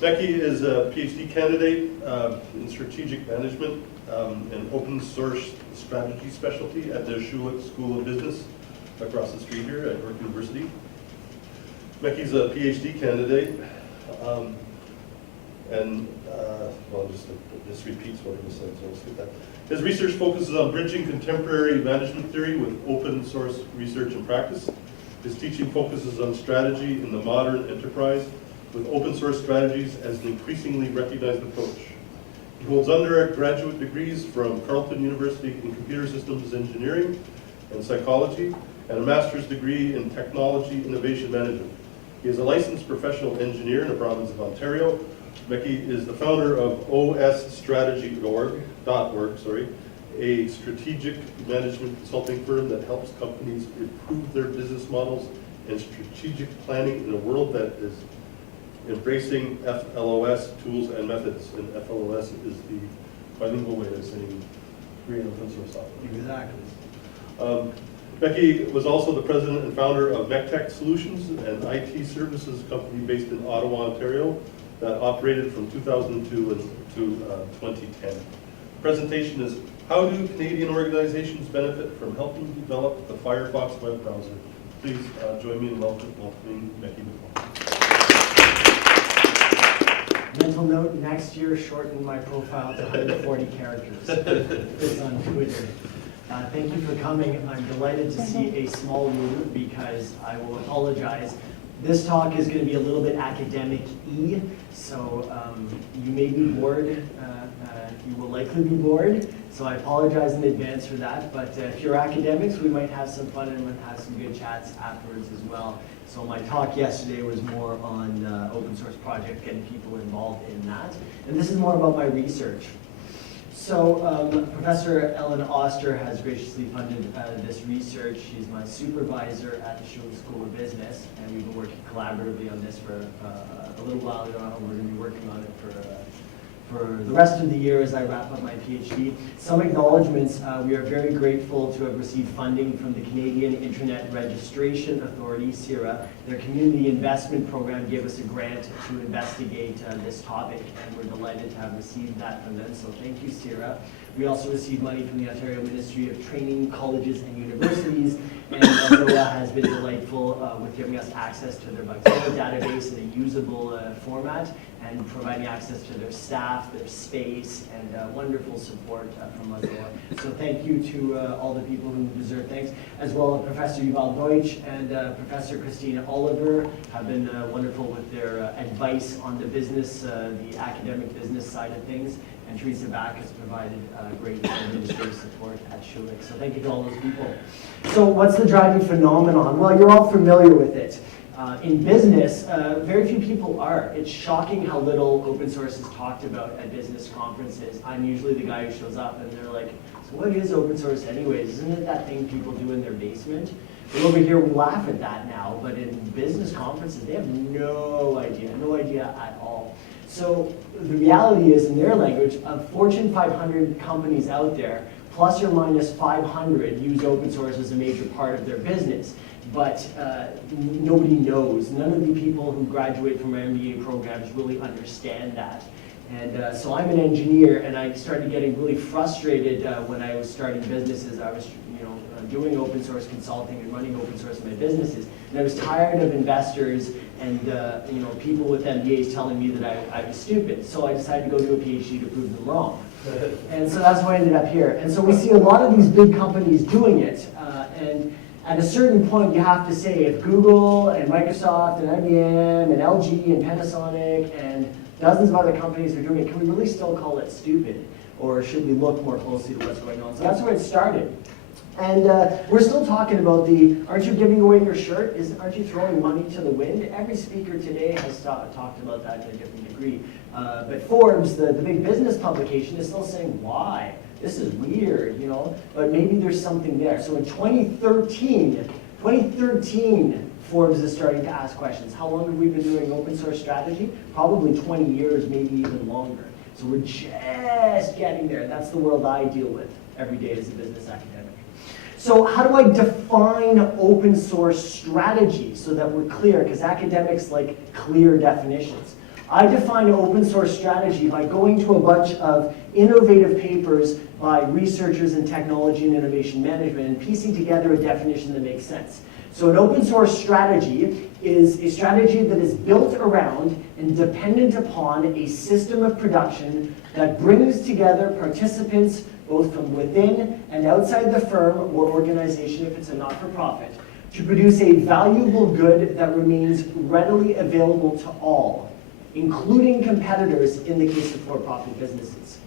Mekki is a PhD candidate in strategic management and open source strategy specialty at the Schulich School of Business across the street here at York University. Mekki's a PhD candidate, well, just repeats what he was saying, so we'll skip that. His research focuses on bridging contemporary management theory with open source research and practice. His teaching focuses on strategy in the modern enterprise with open source strategies as an increasingly recognized approach. He holds undergraduate degrees from Carleton University in computer systems engineering and psychology, and a master's degree in technology innovation management. He is a licensed professional engineer in the province of Ontario. Mekki is the founder of OSStrategy.org, a strategic management consulting firm that helps companies improve their business models and strategic planning in a world that is embracing FLOSS tools and methods. And FLOSS is the bilingual way of saying free and open source software. Exactly. Mekki was also the president and founder of Mekki Solutions, an IT services company based in Ottawa, Ontario, that operated from 2002 to 2010. The presentation is, how do Canadian organizations benefit from helping develop the Firefox web browser? Please join me in welcoming Mekki. Mental note, next year shorten my profile to 140 characters. It's on Twitter. Thank you for coming. I'm delighted to see a small room because I will apologize. This talk is going to be a little bit academic-y, so you may be bored. You will likely be bored, so I apologize in advance for that. But if you're academics, we might have some fun and have some good chats afterwards as well. So my talk yesterday was more on open source project, getting people involved in that. And this is more about my research. So Professor Ellen Oster has graciously funded this research. She's my supervisor at the Schulich School of Business, and we've been working collaboratively on this for a little while now. We're going to be working on it for the rest of the year as I wrap up my PhD. Some acknowledgements. We are very grateful to have received funding from the Canadian Internet Registration Authority, CIRA. Their community investment program gave us a grant to investigate this topic, and we're delighted to have received that from them, so thank you, CIRA. We also received money from the Ontario Ministry of Training, Colleges and Universities, and ZOA has been delightful with giving us access to their Mozilla database in a usable format, and providing access to their staff, their space, and wonderful support from Mozilla. So thank you to all the people who deserve thanks, as well as Professor Yuval Deutsch and Professor Christina Oliver have been wonderful with their advice on the business, the academic business side of things. And Teresa Back has provided great administrative support at Schulich. So thank you to all those people. So what's the driving phenomenon? Well, you're all familiar with it. In business, very few people are. It's shocking how little open source is talked about at business conferences. I'm usually the guy who shows up and they're like, so what is open source anyways? Isn't it that thing people do in their basement? But over here we laugh at that now, but in business conferences, they have no idea at all. So the reality is, in their language, of Fortune 500 companies out there, plus or minus 500 use open source as a major part of their business. But nobody knows. None of the people who graduate from our MBA programs really understand that. And so I'm an engineer, and I started getting really frustrated when I was starting businesses. I was doing open source consulting and running open source in my businesses. And I was tired of investors and people with MBAs telling me that I was stupid. So I decided to go do a PhD to prove them wrong. And so that's why I ended up here. And so we see a lot of these big companies doing it. And at a certain point, you have to say, if Google and Microsoft and IBM and LG and Panasonic and dozens of other companies are doing it, can we really still call it stupid? Or should we look more closely to what's going on? So that's where it started. And we're still talking about aren't you giving away your shirt? Aren't you throwing money to the wind? Every speaker today has talked about that to a different degree. But Forbes, the big business publication, is still saying, why? This is weird, but maybe there's something there. So in 2013, Forbes is starting to ask questions. How long have we been doing open source strategy? Probably 20 years, maybe even longer. So we're just getting there. That's the world I deal with every day as a business academic. So how do I define open source strategy so that we're clear? Because academics like clear definitions. I define open source strategy by going to a bunch of innovative papers by researchers in technology and innovation management and piecing together a definition that makes sense. So an open source strategy is a strategy that is built around and dependent upon a system of production that brings together participants both from within and outside the firm or organization if it's a not-for-profit, to produce a valuable good that remains readily available to all, including competitors in the case of for-profit businesses.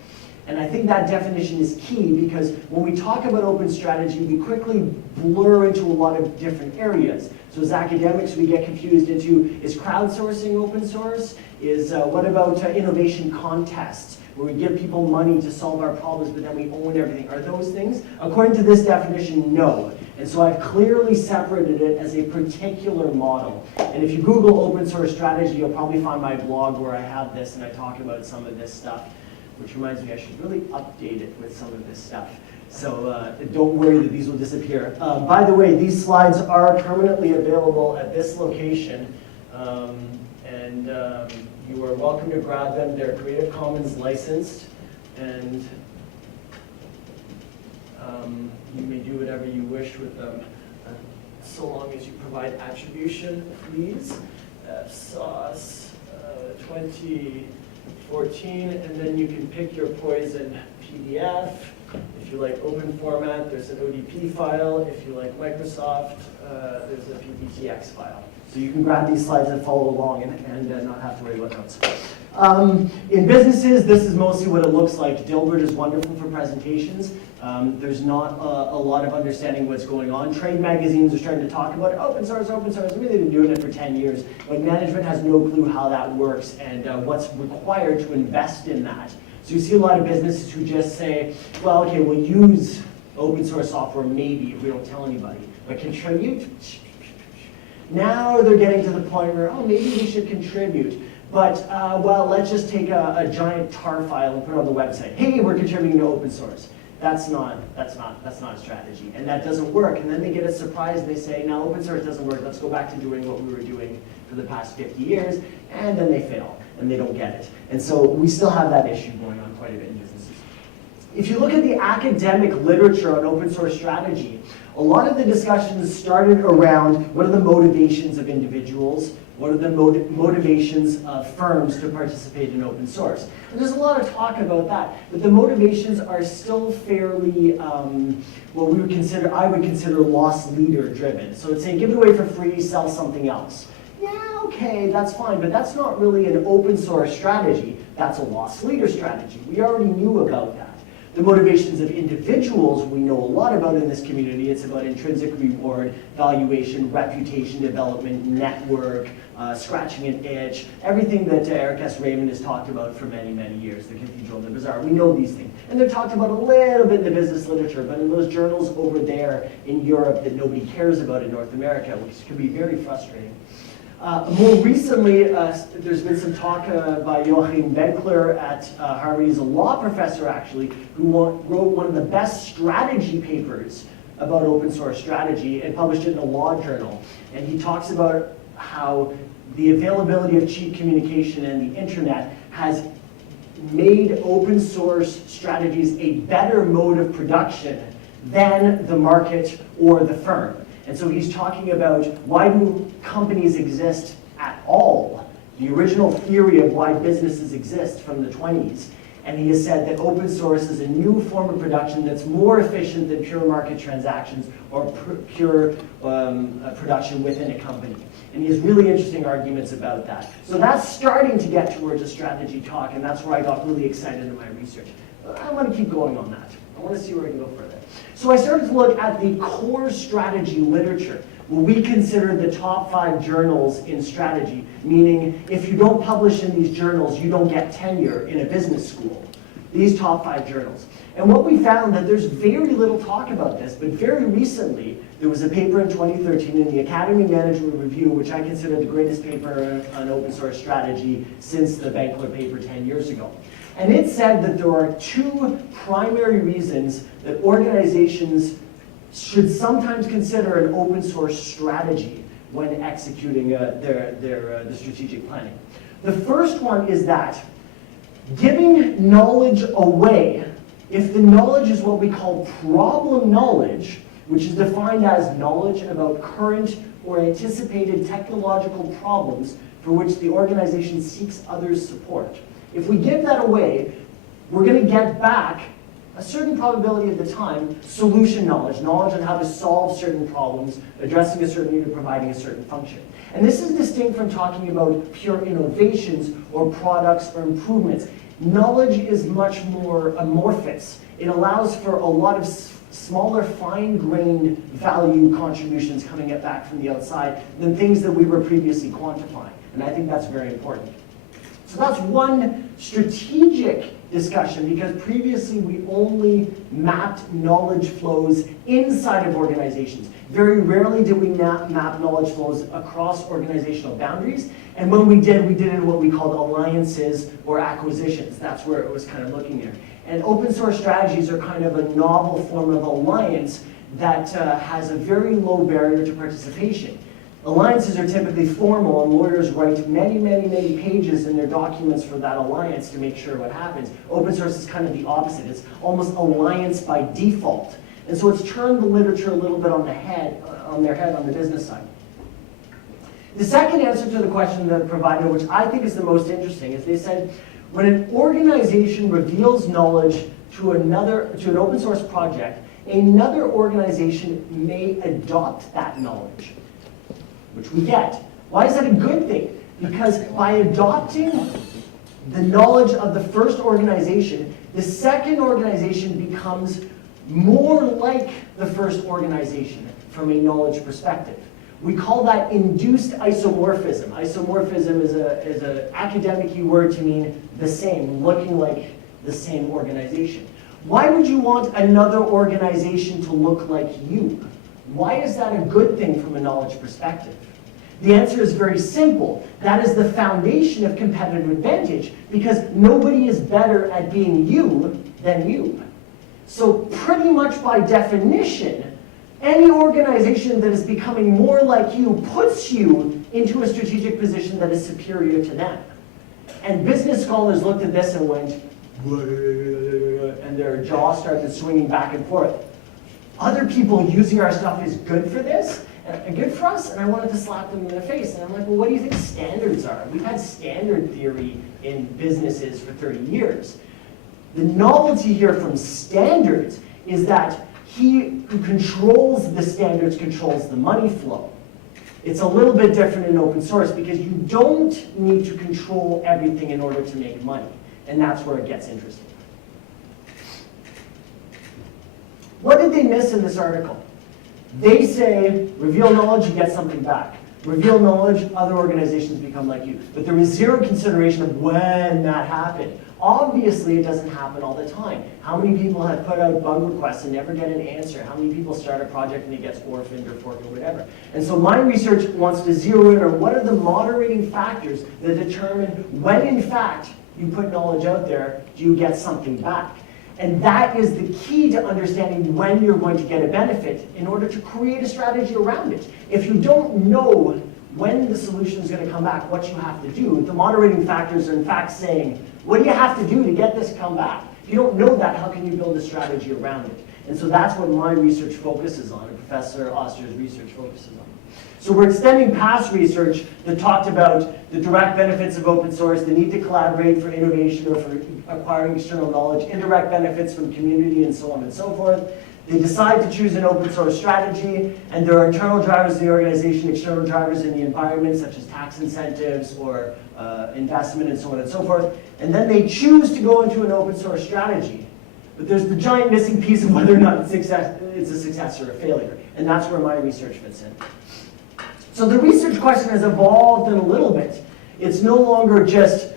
And I think that definition is key because when we talk about open strategy, we quickly blur into a lot of different areas. So as academics, we get confused into, is crowdsourcing open source? What about innovation contests, where we give people money to solve our problems, but then we own everything? Are those things? According to this definition, no. And so I've clearly separated it as a particular model. And if you Google open source strategy, you'll probably find my blog where I have this and I talk about some of this stuff, which reminds me I should really update it with some of this stuff. So don't worry that these will disappear. By the way, these slides are permanently available at this location. You are welcome to grab them. They're Creative Commons licensed. And you may do whatever you wish with them, so long as you provide attribution, please. FSOSS 2014, and then you can pick your poison PDF. If you like open format, there's an ODP file. If you like Microsoft, there's a PPTX file. So you can grab these slides and follow along and not have to worry about notes. In businesses, this is mostly what it looks like. Dilbert is wonderful for presentations. There's not a lot of understanding what's going on. Trade magazines are starting to talk about it. Open source, open source. I mean, they've been doing it for 10 years. But management has no clue how that works and what's required to invest in that. So you see a lot of businesses who just say, well, okay, we'll use open source software maybe if we don't tell anybody. But contribute? Now they're getting to the point where, oh, maybe we should contribute. But, well, let's just take a giant tar file and put it on the website. Hey, we're contributing to open source. That's not a strategy, and that doesn't work. And then they get a surprise and they say, no, open source doesn't work. Let's go back to doing what we were doing for the past 50 years. And then they fail, and they don't get it. And so we still have that issue going on quite a bit in businesses. If you look at the academic literature on open source strategy, a lot of the discussions started around what are the motivations of individuals, what are the motivations of firms to participate in open source. And there's a lot of talk about that, but the motivations are still fairly, what I would consider loss leader driven. So it's saying give it away for free, sell something else. Yeah, okay, that's fine, but that's not really an open source strategy. That's a loss leader strategy. We already knew about that. The motivations of individuals we know a lot about in this community. It's about intrinsic reward, valuation, reputation development, network, scratching an itch, everything that Eric S. Raymond has talked about for many, many years, the Cathedral and the Bazaar. We know these things. And they're talked about a little bit in the business literature, but in those journals over there in Europe that nobody cares about in North America, which can be very frustrating. More recently, there's been some talk by Joachim Benkler at Harvard. He's a law professor, actually, who wrote one of the best strategy papers about open source strategy and published it in a law journal. And he talks about how the availability of cheap communication and the internet has made open source strategies a better mode of production than the market or the firm. And so he's talking about why do companies exist at all? The original theory of why businesses exist from the 20s. And he has said that open source is a new form of production that's more efficient than pure market transactions or pure production within a company. And he has really interesting arguments about that. So that's starting to get towards a strategy talk, and that's where I got really excited in my research. But I want to keep going on that. I want to see where I can go further. So I started to look at the core strategy literature. What we consider the top 5 journals in strategy, meaning if you don't publish in these journals, you don't get tenure in a business school. These top 5 journals. And what we found that there's very little talk about this, but very recently, there was a paper in 2013 in the Academy Management Review, which I consider the greatest paper on open source strategy since the Benkler paper 10 years ago. And it said that there are 2 primary reasons that organizations should sometimes consider an open source strategy when executing the strategic planning. The first one is that giving knowledge away, if the knowledge is what we call problem knowledge, which is defined as knowledge about current or anticipated technological problems for which the organization seeks others' support. If we give that away, we're going to get back a certain probability of the time solution knowledge, knowledge on how to solve certain problems, addressing a certain need or providing a certain function. And this is distinct from talking about pure innovations or products or improvements. Knowledge is much more amorphous. It allows for a lot of smaller, fine-grained value contributions coming back from the outside than things that we were previously quantifying. And I think that's very important. So that's one strategic discussion, because previously we only mapped knowledge flows inside of organizations. Very rarely did we map knowledge flows across organizational boundaries. And when we did it in what we called alliances or acquisitions. That's where it was kind of looking there. And open source strategies are kind of a novel form of alliance that has a very low barrier to participation. Alliances are typically formal, and lawyers write many, many, many pages in their documents for that alliance to make sure what happens. Open source is kind of the opposite. It's almost alliance by default. And so it's turned the literature a little bit on their head on the business side. The second answer to the question that provided, which I think is the most interesting, is they said, when an organization reveals knowledge to an open source project, another organization may adopt that knowledge, which we get. Why is that a good thing? Because by adopting the knowledge of the first organization, the second organization becomes more like the first organization from a knowledge perspective. We call that induced isomorphism. Isomorphism is an academic word to mean the same, looking like the same organization. Why would you want another organization to look like you? Why is that a good thing from a knowledge perspective? The answer is very simple. That is the foundation of competitive advantage, because nobody is better at being you than you. So pretty much by definition, any organization that is becoming more like you puts you into a strategic position that is superior to them. And business scholars looked at this and went, and their jaw started swinging back and forth. Other people using our stuff is good for this, and good for us, and I wanted to slap them in the face. And I'm like, well, what do you think standards are? We've had standard theory in businesses for 30 years. The novelty here from standards is that he who controls the standards controls the money flow. It's a little bit different in open source because you don't need to control everything in order to make money. And that's where it gets interesting. What did they miss in this article? They say, reveal knowledge, you get something back. Reveal knowledge, other organizations become like you. But there was zero consideration of when that happened. Obviously, it doesn't happen all the time. How many people have put out bug requests and never get an answer? How many people start a project and it gets orphaned or forked or whatever? And so my research wants to zero in on what are the moderating factors that determine when, in fact, you put knowledge out there, do you get something back? And that is the key to understanding when you're going to get a benefit in order to create a strategy around it. If you don't know when the solution is going to come back, what you have to do, the moderating factors are in fact saying, what do you have to do to get this to come back? If you don't know that, how can you build a strategy around it? And so that's what my research focuses on, and Professor Oster's research focuses on. So we're extending past research that talked about the direct benefits of open source, the need to collaborate for innovation or for acquiring external knowledge, indirect benefits from community, and so on and so forth. They decide to choose an open source strategy, and there are internal drivers in the organization, external drivers in the environment, such as tax incentives or investment and so on and so forth. And then they choose to go into an open source strategy. But there's the giant missing piece of whether or not it's a success or a failure. And that's where my research fits in. So the research question has evolved in a little bit. It's no longer just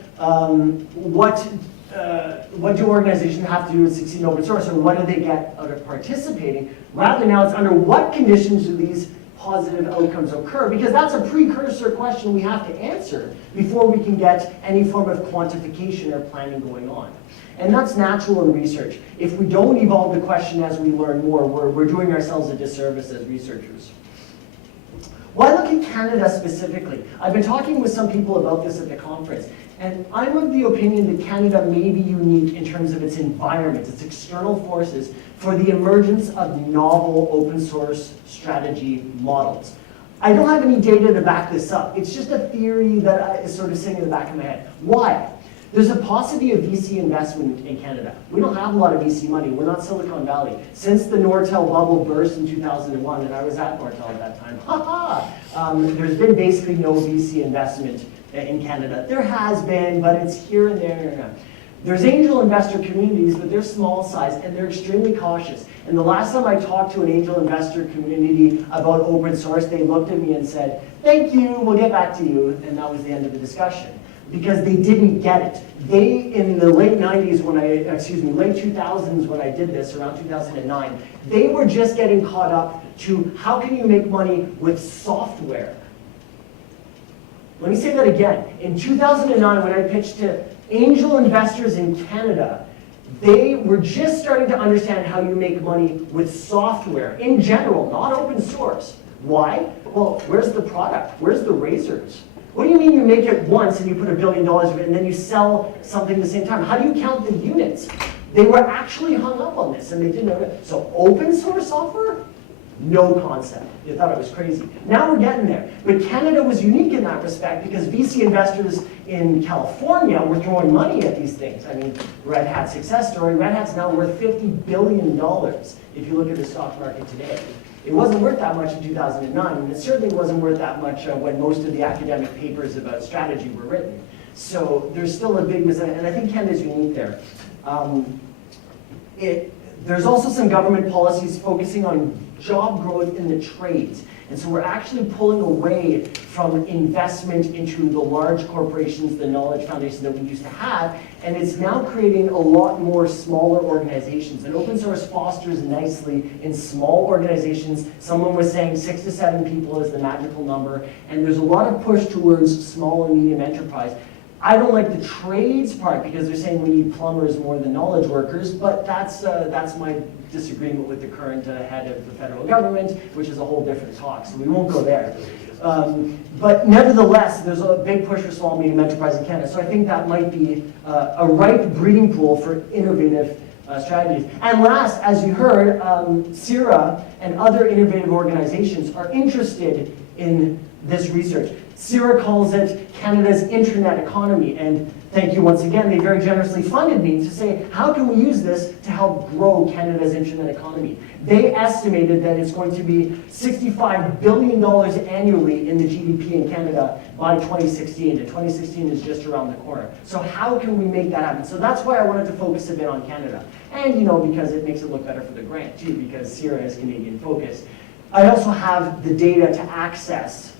what do organizations have to do to succeed in open source, or what do they get out of participating? Rather now it's under what conditions do these positive outcomes occur? Because that's a precursor question we have to answer before we can get any form of quantification or planning going on. And that's natural in research. If we don't evolve the question as we learn more, we're doing ourselves a disservice as researchers. Why look at Canada specifically? I've been talking with some people about this at the conference, and I'm of the opinion that Canada may be unique in terms of its environment, its external forces, for the emergence of novel open source strategy models. I don't have any data to back this up. It's just a theory that is sort of sitting in the back of my head. Why? There's a paucity of VC investment in Canada. We don't have a lot of VC money. We're not Silicon Valley. Since the Nortel bubble burst in 2001, and I was at Nortel at that time, there's been basically no VC investment in Canada. There has been, but it's here and there. There's angel investor communities, but they're small size and they're extremely cautious. And the last time I talked to an angel investor community about open source, they looked at me and said, "Thank you, we'll get back to you." And that was the end of the discussion, because they didn't get it. They, in the late 90s late 2000s when I did this, around 2009, they were just getting caught up to how can you make money with software. Let me say that again. In 2009, when I pitched to angel investors in Canada, they were just starting to understand how you make money with software in general, not open source. Why? Well, where's the product? Where's the razors? What do you mean you make it once and you put $1 billion of it and then you sell something at the same time? How do you count the units? They were actually hung up on this and they didn't know it. So open source software? No concept. They thought it was crazy. Now we're getting there. But Canada was unique in that respect because VC investors in California were throwing money at these things. I mean, Red Hat success story. Red Hat's now worth $50 billion if you look at the stock market today. It wasn't worth that much in 2009, and it certainly wasn't worth that much when most of the academic papers about strategy were written. So there's still a big misunderstanding, and I think Canada's unique there. There's also some government policies focusing on job growth in the trades. And so we're actually pulling away from investment into the large corporations, the knowledge foundations that we used to have, and it's now creating a lot more smaller organizations. And open source fosters nicely in small organizations. Someone was saying 6 to 7 people is the magical number, and there's a lot of push towards small and medium enterprise. I don't like the trades part because they're saying we need plumbers more than knowledge workers, but that's my disagreement with the current head of the federal government, which is a whole different talk, so we won't go there. But nevertheless, there's a big push for small and medium enterprise in Canada, so I think that might be a ripe breeding pool for innovative strategies. And last, as you heard, CIRA and other innovative organizations are interested in this research. CIRA calls it Canada's internet economy, and thank you once again, they very generously funded me to say, how can we use this to help grow Canada's internet economy? They estimated that it's going to be $65 billion annually in the GDP in Canada by 2016, and 2016 is just around the corner. So how can we make that happen? So that's why I wanted to focus a bit on Canada. And because it makes it look better for the grant too, because CIRA is Canadian focused. I also have the data to access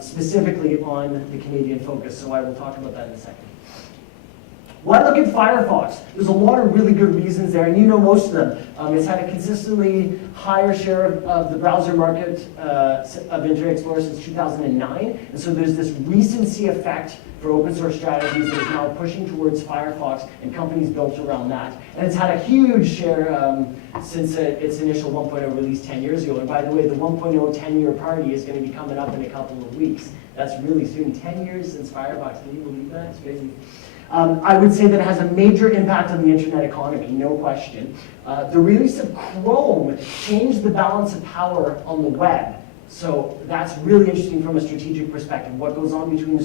specifically on the Canadian focus, so I will talk about that in a second. Why look at Firefox? There's a lot of really good reasons there, and you know most of them. It's had a consistently higher share of the browser market of Internet Explorer since 2009, and so there's this recency effect for open source strategies that is now pushing towards Firefox and companies built around that. And it's had a huge share since its initial 1.0 release 10 years ago. And by the way, the 1.0 10-year party is going to be coming up in a couple of weeks. That's really soon. 10 years since Firefox. Can you believe that? It's crazy. I would say that it has a major impact on the internet economy, no question. The release of Chrome changed the balance of power on the web. So that's really interesting from a strategic perspective. What goes on between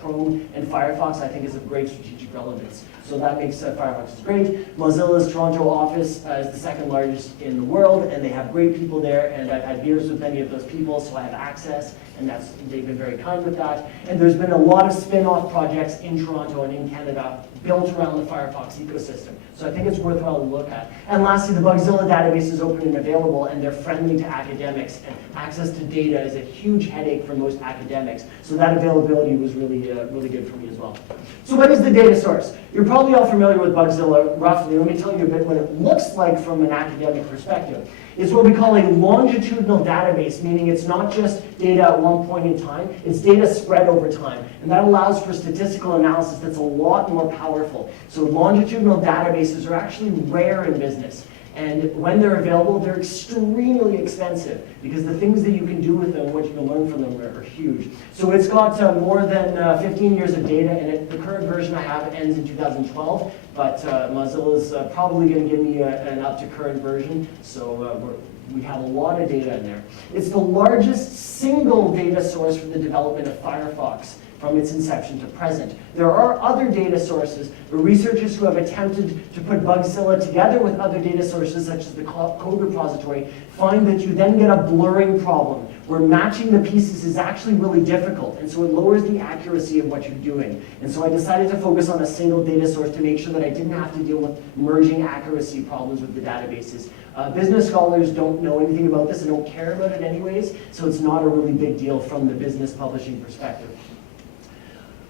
Chrome and Firefox, I think, is of great strategic relevance. So that makes Firefox great. Mozilla's Toronto office is the second largest in the world, and they have great people there, and I've had beers with many of those people, so I have access, and they've been very kind with that. And there's been a lot of spin-off projects in Toronto and in Canada built around the Firefox ecosystem. So I think it's worthwhile to look at. And lastly, the Bugzilla database is open and available, and they're friendly to academics, and access to data is a huge headache for most academics. So that availability was really good for me as well. So what is the data source? You're probably all familiar with Bugzilla roughly. Let me tell you a bit what it looks like from an academic perspective. It's what we call a longitudinal database, meaning it's not just data at one point in time, it's data spread over time. And that allows for statistical analysis that's a lot more powerful. So longitudinal databases are actually rare in business. And when they're available, they're extremely expensive because the things that you can do with them, what you can learn from them are huge. So it's got more than 15 years of data in it. The current version I have ends in 2012, but Mozilla's probably going to give me an up-to-current version. So we have a lot of data in there. It's the largest single data source for the development of Firefox from its inception to present. There are other data sources, but researchers who have attempted to put Bugzilla together with other data sources, such as the code repository, find that you then get a blurring problem, where matching the pieces is actually really difficult, and so it lowers the accuracy of what you're doing. And so I decided to focus on a single data source to make sure that I didn't have to deal with merging accuracy problems with the databases. Business scholars don't know anything about this and don't care about it anyways, so it's not a really big deal from the business publishing perspective.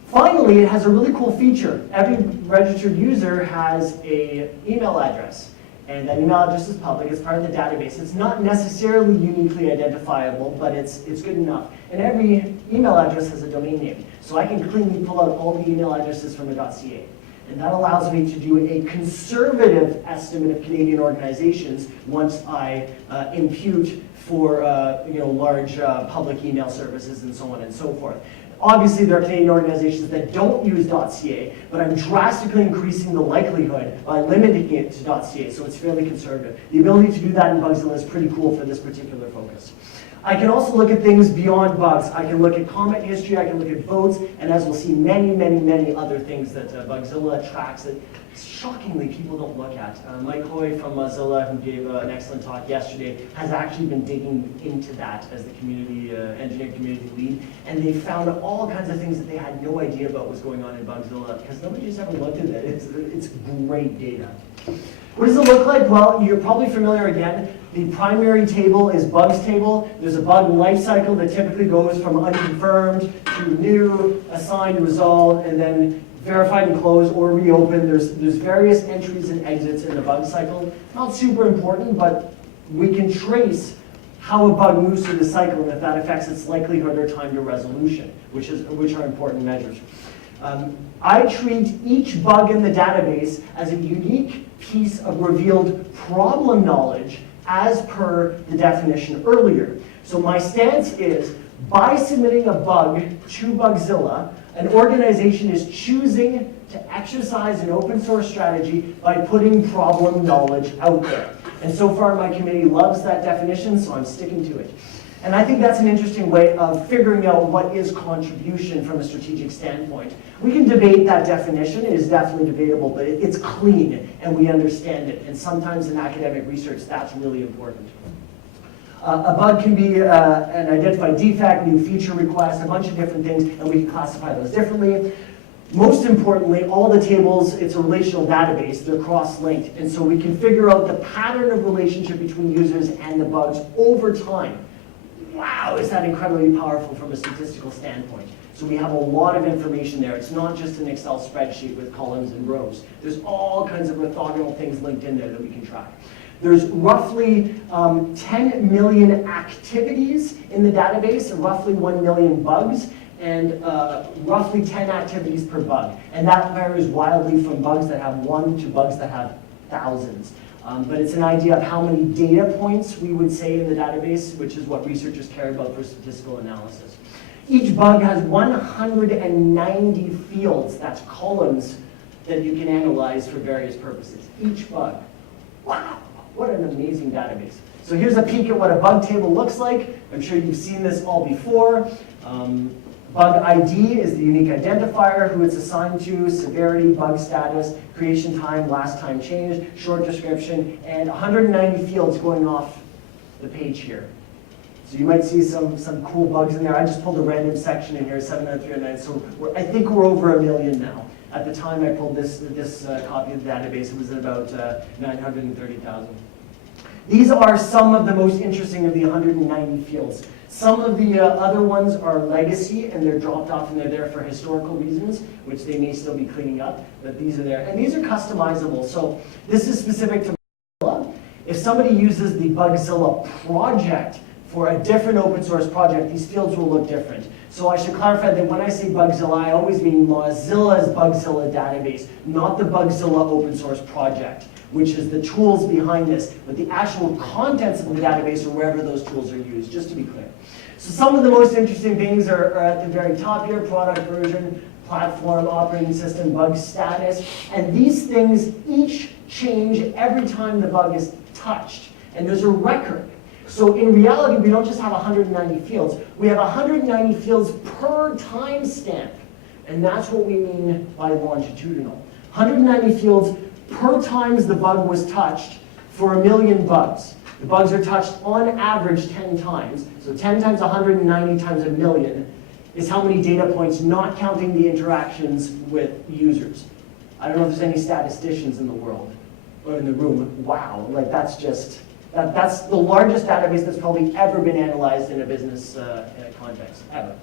Finally, it has a really cool feature. Every registered user has an email address, and that email address is public. It's part of the database. It's not necessarily uniquely identifiable, but it's good enough. And every email address has a domain name, so I can cleanly pull out all the email addresses from a .ca. And that allows me to do a conservative estimate of Canadian organizations once I impute for large public email services and so on and so forth. Obviously, there are Canadian organizations that don't use .ca, but I'm drastically increasing the likelihood by limiting it to .ca, so it's fairly conservative. The ability to do that in Bugzilla is pretty cool for this particular focus. I can also look at things beyond bugs. I can look at comment history, I can look at votes, and as we'll see, many, many, many other things that Bugzilla tracks that shockingly people don't look at. MacAulay from Mozilla, who gave an excellent talk yesterday, has actually been digging into that as the community engineering community lead, and they found all kinds of things that they had no idea about what's going on in Bugzilla because nobody just ever looked at it. It's great data. What does it look like? Well, you're probably familiar again. The primary table is bugs table. There's a bug life cycle that typically goes from unconfirmed to new, assigned, resolved, and then verified and closed or reopened. There's various entries and exits in the bug cycle. Not super important, but we can trace how a bug moves through the cycle and if that affects its likelihood or time to resolution, which are important measures. I treat each bug in the database as a unique piece of revealed problem knowledge as per the definition earlier. So my stance is, by submitting a bug to Bugzilla, an organization is choosing to exercise an open source strategy by putting problem knowledge out there. And so far my committee loves that definition, so I'm sticking to it. And I think that's an interesting way of figuring out what is contribution from a strategic standpoint. We can debate that definition. It is definitely debatable, but it's clean and we understand it. And sometimes in academic research, that's really important. A bug can be an identified defect, new feature request, a bunch of different things, and we can classify those differently. Most importantly, all the tables, it's a relational database, they're cross-linked, and so we can figure out the pattern of relationship between users and the bugs over time. Wow, is that incredibly powerful from a statistical standpoint. So we have a lot of information there. It's not just an Excel spreadsheet with columns and rows. There's all kinds of orthogonal things linked in there that we can track. There's roughly 10 million activities in the database, and roughly 1 million bugs, and roughly 10 activities per bug. And that varies wildly from bugs that have one to bugs that have thousands. But it's an idea of how many data points we would say in the database, which is what researchers care about for statistical analysis. Each bug has 190 fields, that's columns, that you can analyze for various purposes. Each bug. Wow, what an amazing database. So here's a peek at what a bug table looks like. I'm sure you've seen this all before. Bug ID is the unique identifier, who it's assigned to, severity, bug status, creation time, last time changed, short description, and 190 fields going off the page here. So you might see some cool bugs in there. I just pulled a random section in here, 70309, so I think we're over 1 million now. At the time I pulled this copy of the database, it was at about 930,000. These are some of the most interesting of the 190 fields. Some of the other ones are legacy, and they're dropped off and they're there for historical reasons, which they may still be cleaning up, but these are there. And these are customizable, so this is specific to Bugzilla. If somebody uses the Bugzilla project for a different open source project, these fields will look different. So I should clarify that when I say Bugzilla, I always mean Mozilla's Bugzilla database, not the Bugzilla open source project, which is the tools behind this, but the actual contents of the database or wherever those tools are used, just to be clear. So some of the most interesting things are at the very top here: product version, platform, operating system, bug status, and these things each change every time the bug is touched, and there's a record. So in reality, we don't just have 190 fields, we have 190 fields per timestamp, and that's what we mean by longitudinal. 190 fields per times the bug was touched for 1 million bugs. The bugs are touched on average 10 times, so 10 times 190 times 1 million is how many data points, not counting the interactions with users. I don't know if there's any statisticians in the world, or in the room. Wow, like that's just, that's the largest database that's probably ever been analyzed in a business context, ever.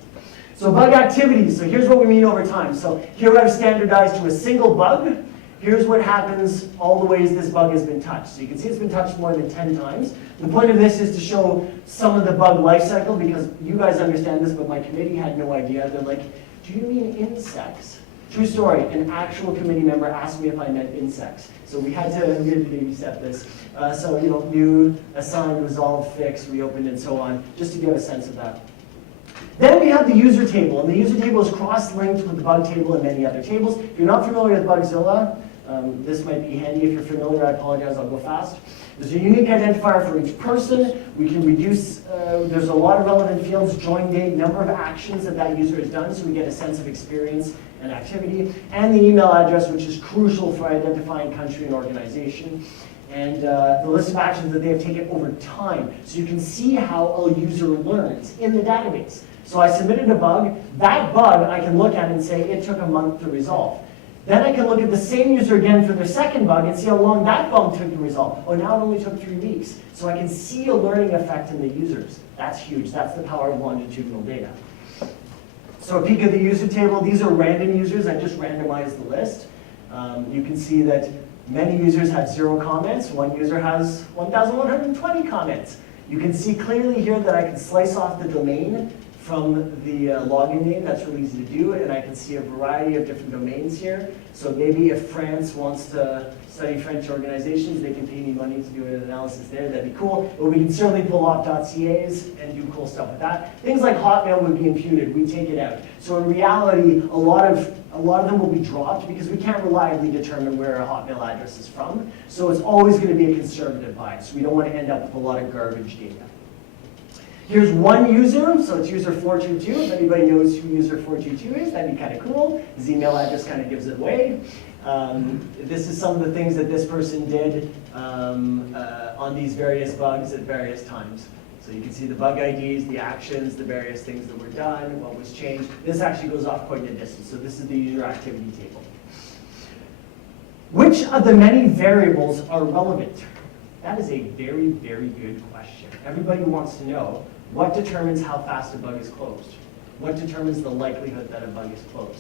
So bug activities, so here's what we mean over time. So here I've standardized to a single bug. Here's what happens all the ways this bug has been touched. So you can see it's been touched more than 10 times. The point of this is to show some of the bug lifecycle, because you guys understand this, but my committee had no idea. They're like, do you mean insects? True story, an actual committee member asked me if I meant insects. So we had to reset this. So, you know, new, assign, resolve, fix, reopened, and so on, just to give a sense of that. Then we have the user table, and the user table is cross-linked with the bug table and many other tables. If you're not familiar with Bugzilla, this might be handy. If you're familiar, I apologize, I'll go fast. There's a unique identifier for each person. We can reduce, there's a lot of relevant fields: join date, number of actions that that user has done, so we get a sense of experience and activity, and the email address, which is crucial for identifying country and organization, and the list of actions that they have taken over time. So you can see how a user learns in the database. So I submitted a bug. That bug I can look at and say it took a month to resolve. Then I can look at the same user again for their second bug and see how long that bug took to resolve. Oh, now it only took 3 weeks. So I can see a learning effect in the users. That's huge. That's the power of longitudinal data. So a peek at the user table. These are random users. I just randomized the list. You can see that many users have 0 comments. One user has 1,120 comments. You can see clearly here that I can slice off the domain from the login name. That's really easy to do, and I can see a variety of different domains here. So maybe if France wants to study French organizations, they can pay me money to do an analysis there. That'd be cool. But we can certainly pull off .cas and do cool stuff with that. Things like Hotmail would be imputed. We take it out. So in reality, a lot of them will be dropped because we can't reliably determine where a Hotmail address is from. So it's always going to be a conservative bias. We don't want to end up with a lot of garbage data. Here's one user, so it's user 422. If anybody knows who user 422 is, that'd be kind of cool. His email address kind of gives it away. This is some of the things that this person did on these various bugs at various times. So you can see the bug IDs, the actions, the various things that were done, what was changed. This actually goes off quite a distance, so this is the user activity table. Which of the many variables are relevant? That is a very, very good question. Everybody wants to know what determines how fast a bug is closed. What determines the likelihood that a bug is closed?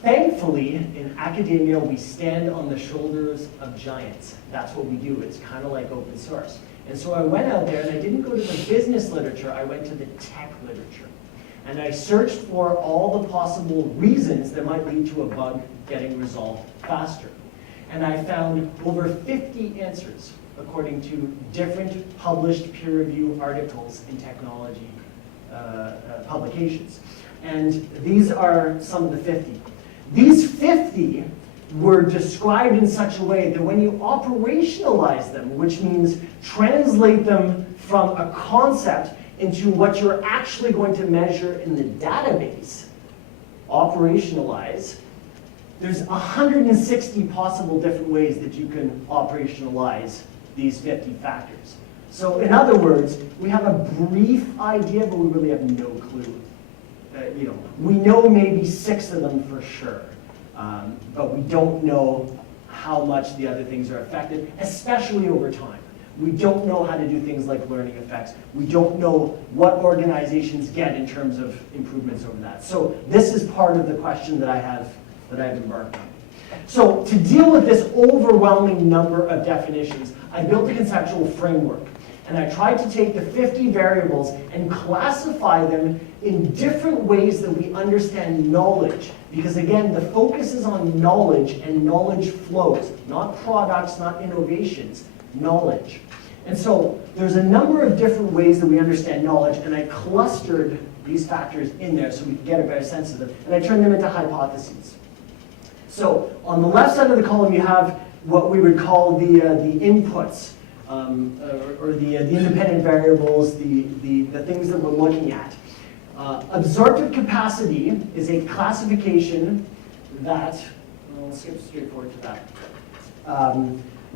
Thankfully, in academia, we stand on the shoulders of giants. That's what we do. It's kind of like open source. And so I went out there, and I didn't go to the business literature. I went to the tech literature. And I searched for all the possible reasons that might lead to a bug getting resolved faster. And I found over 50 answers according to different published peer-reviewed articles in technology publications. And these are some of the 50. These 50 were described in such a way that when you operationalize them, which means translate them from a concept into what you're actually going to measure in the database, operationalize, there's 160 possible different ways that you can operationalize these 50 factors. So in other words, we have a brief idea, but we really have no clue. We know maybe 6 of them for sure, but we don't know how much the other things are affected, especially over time. We don't know how to do things like learning effects. We don't know what organizations get in terms of improvements over that. So this is part of the question that I've embarked on. So to deal with this overwhelming number of definitions, I built a conceptual framework. And I tried to take the 50 variables and classify them in different ways that we understand knowledge. Because again, the focus is on knowledge and knowledge flows, not products, not innovations, knowledge. And so there's a number of different ways that we understand knowledge, and I clustered these factors in there so we can get a better sense of them. And I turned them into hypotheses. So on the left side of the column, you have what we would call the inputs, or the independent variables, the things that we're looking at. Absorptive capacity is a classification that, I'll skip straight forward to that.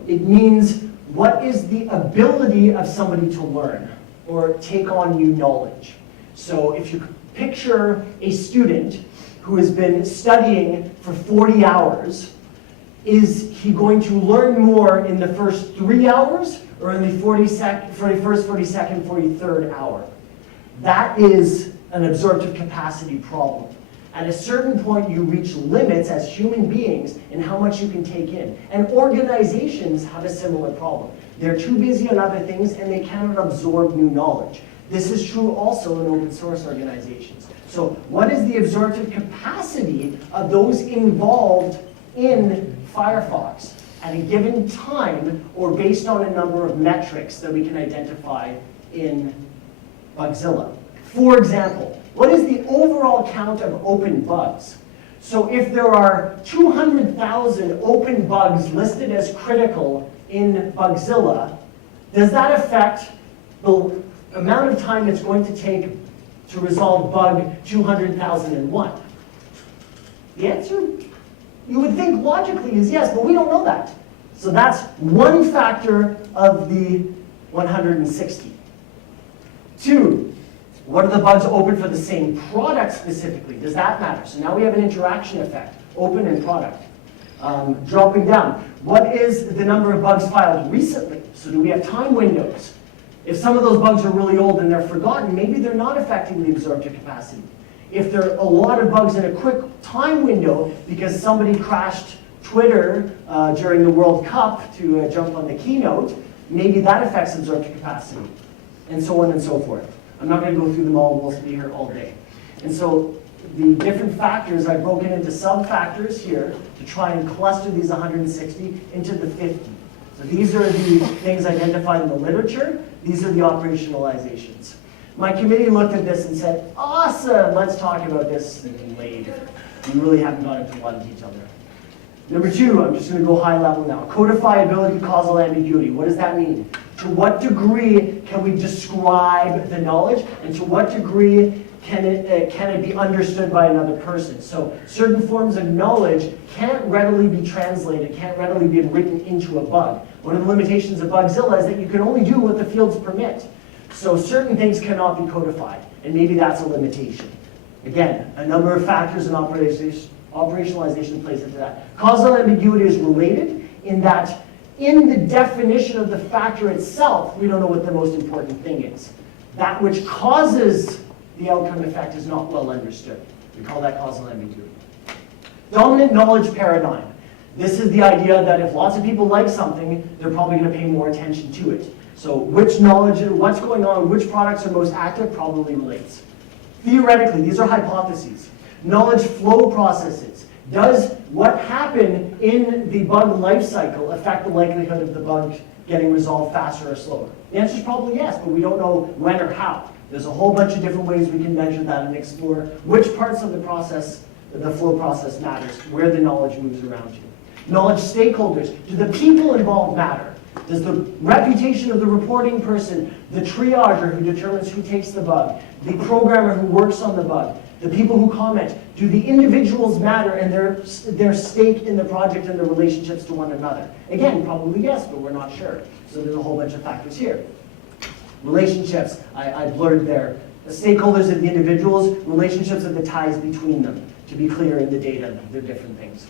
It means what is the ability of somebody to learn or take on new knowledge. So if you picture a student who has been studying for 40 hours, is he going to learn more in the first 3 hours or in the 41st, 42nd, 43rd hour? That is an absorptive capacity problem. At a certain point, you reach limits as human beings in how much you can take in. And organizations have a similar problem. They're too busy on other things and they cannot absorb new knowledge. This is true also in open source organizations. So what is the absorptive capacity of those involved in Firefox at a given time, or based on a number of metrics that we can identify in Bugzilla? For example, what is the overall count of open bugs? So if there are 200,000 open bugs listed as critical in Bugzilla, does that affect the amount of time it's going to take to resolve bug 200,001? The answer, you would think logically, is yes, but we don't know that. So that's one factor of the 160. 2, what are the bugs open for the same product specifically? Does that matter? So now we have an interaction effect, open and product. Dropping down, what is the number of bugs filed recently? So do we have time windows? If some of those bugs are really old and they're forgotten, maybe they're not affecting the absorptive capacity. If there are a lot of bugs in a quick time window because somebody crashed Twitter during the World Cup to jump on the keynote, maybe that affects absorptive capacity, and so on and so forth. I'm not going to go through them all, we'll be here all day. And so the different factors I've broken into sub-factors here to try and cluster these 160 into the 50. So these are the things identified in the literature. These are the operationalizations. My committee looked at this and said, awesome, let's talk about this later. We really haven't gone into a lot of detail there. Number 2, I'm just going to go high level now. Codifiability, causal ambiguity. What does that mean? To what degree can we describe the knowledge, and to what degree can it be understood by another person? So certain forms of knowledge can't readily be translated, can't readily be written into a bug. One of the limitations of Bugzilla is that you can only do what the fields permit. So certain things cannot be codified, and maybe that's a limitation. Again, a number of factors and operationalization plays into that. Causal ambiguity is related in that in the definition of the factor itself, we don't know what the most important thing is. That which causes the outcome effect is not well understood. We call that causal ambiguity. Dominant knowledge paradigm. This is the idea that if lots of people like something, they're probably going to pay more attention to it. So which knowledge, what's going on, which products are most active probably relates. Theoretically, these are hypotheses. Knowledge flow processes. Does what happened in the bug life cycle affect the likelihood of the bug getting resolved faster or slower? The answer is probably yes, but we don't know when or how. There's a whole bunch of different ways we can measure that and explore which parts of the process, the flow process matters, where the knowledge moves around you. Knowledge stakeholders. Do the people involved matter? Does the reputation of the reporting person, the triager who determines who takes the bug, the programmer who works on the bug, the people who comment, do the individuals matter and their stake in the project and their relationships to one another? Again, probably yes, but we're not sure. So there's a whole bunch of factors here. Relationships, I blurred there. The stakeholders of the individuals, relationships are the ties between them. To be clear in the data, they're different things.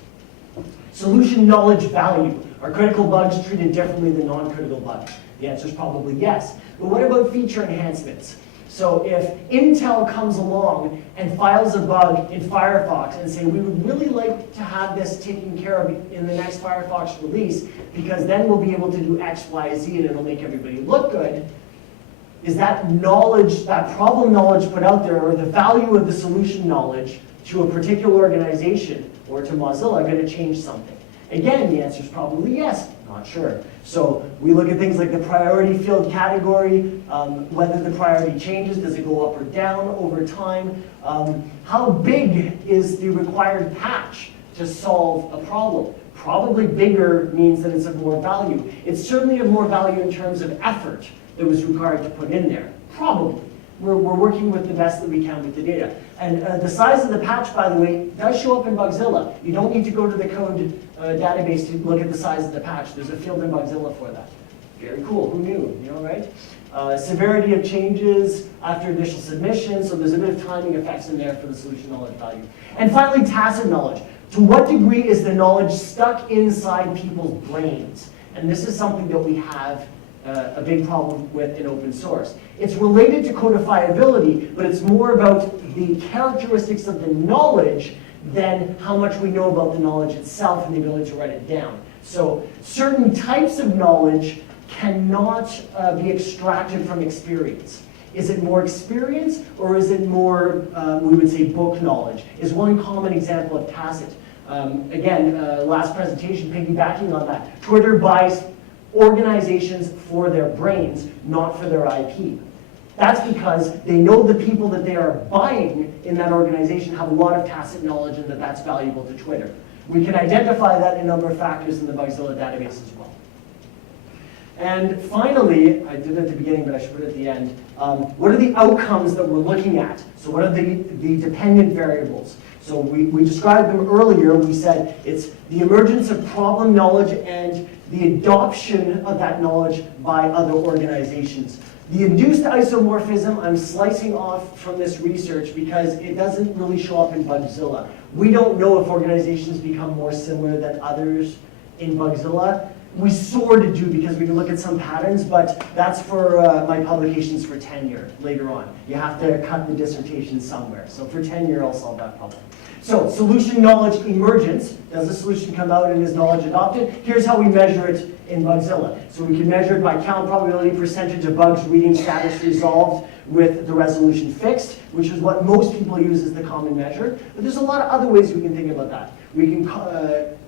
Solution knowledge value. Are critical bugs treated differently than non-critical bugs? The answer is probably yes. But what about feature enhancements? So if Intel comes along and files a bug in Firefox and say, we would really like to have this taken care of in the next Firefox release, because then we'll be able to do X, Y, Z, and it'll make everybody look good, is that knowledge, that problem knowledge put out there, or the value of the solution knowledge to a particular organization or to Mozilla going to change something? Again, the answer is probably yes, not sure. So we look at things like the priority field category, whether the priority changes, does it go up or down over time? How big is the required patch to solve a problem? Probably bigger means that it's of more value. It's certainly of more value in terms of effort that was required to put in there. Probably. We're working with the best that we can with the data. And the size of the patch, by the way, does show up in Bugzilla. You don't need to go to the code database to look at the size of the patch. There's a field in Bugzilla for that. Very cool, who knew, you know, right? Severity of changes after initial submission, so there's a bit of timing effects in there for the solution knowledge value. And finally, tacit knowledge. To what degree is the knowledge stuck inside people's brains? And this is something that we have a big problem with in open source. It's related to codifiability, but it's more about the characteristics of the knowledge than how much we know about the knowledge itself and the ability to write it down. So certain types of knowledge cannot be extracted from experience. Is it more experience, or is it more, we would say, book knowledge? Is one common example of tacit. Again, last presentation, piggybacking on that. Twitter buys organizations for their brains, not for their IP. That's because they know the people that they are buying in that organization have a lot of tacit knowledge and that that's valuable to Twitter. We can identify that in a number of factors in the Bugzilla database as well. And finally, I did it at the beginning, but I should put it at the end. What are the outcomes that we're looking at? So what are the dependent variables? So we described them earlier. We said it's the emergence of problem knowledge and the adoption of that knowledge by other organizations. The induced isomorphism, I'm slicing off from this research because it doesn't really show up in Bugzilla. We don't know if organizations become more similar than others in Bugzilla. We sort of do because we can look at some patterns, but that's for my publications for tenure later on. You have to cut the dissertation somewhere. So for tenure, I'll solve that problem. So solution knowledge emergence. Does the solution come out and is knowledge adopted? Here's how we measure it in Bugzilla. So we can measure it by count probability, percentage of bugs, reading status resolved with the resolution fixed, which is what most people use as the common measure. But there's a lot of other ways we can think about that. We can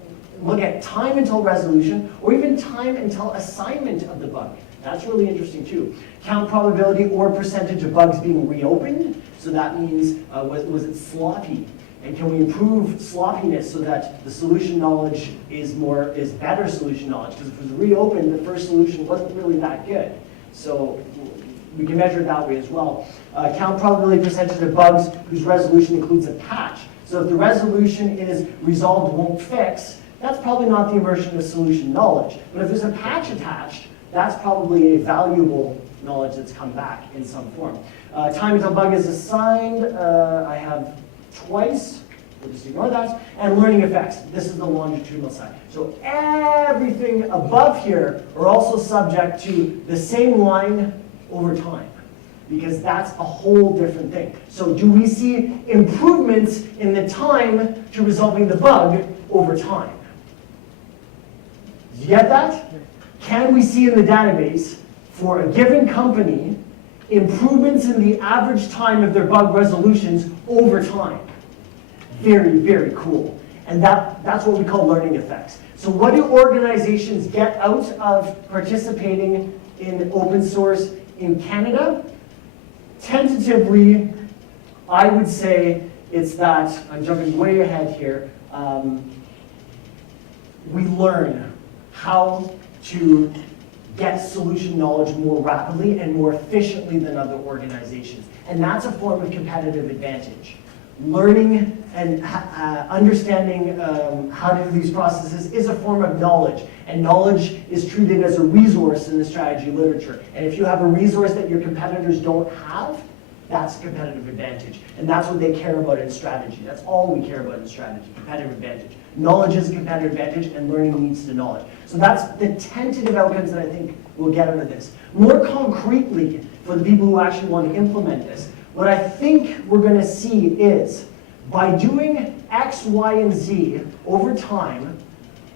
look at time until resolution, or even time until assignment of the bug. That's really interesting too. Count probability or percentage of bugs being reopened. So that means, was it sloppy? And can we improve sloppiness so that the solution knowledge is better solution knowledge? Because if it was reopened, the first solution wasn't really that good. So we can measure it that way as well. Count probability percentage of bugs whose resolution includes a patch. So if the resolution is resolved won't fix, that's probably not the immersion of solution knowledge. But if there's a patch attached, that's probably a valuable knowledge that's come back in some form. Time until bug is assigned, I have twice, we'll just ignore that. And learning effects, this is the longitudinal side. So everything above here are also subject to the same line over time, because that's a whole different thing. So do we see improvements in the time to resolving the bug over time? Do you get that? Can we see in the database for a given company improvements in the average time of their bug resolutions over time? Very, very cool. And that's what we call learning effects. So what do organizations get out of participating in open source in Canada? Tentatively, I would say it's that, I'm jumping way ahead here, we learn how to get solution knowledge more rapidly and more efficiently than other organizations. And that's a form of competitive advantage. Learning and understanding how to do these processes is a form of knowledge. And knowledge is treated as a resource in the strategy literature. And if you have a resource that your competitors don't have, that's a competitive advantage. And that's what they care about in strategy. That's all we care about in strategy, competitive advantage. Knowledge is a competitive advantage, and learning leads to knowledge. So that's the tentative outcomes that I think we'll get out of this. More concretely, for the people who actually want to implement this, what I think we're going to see is, by doing X, Y, and Z over time,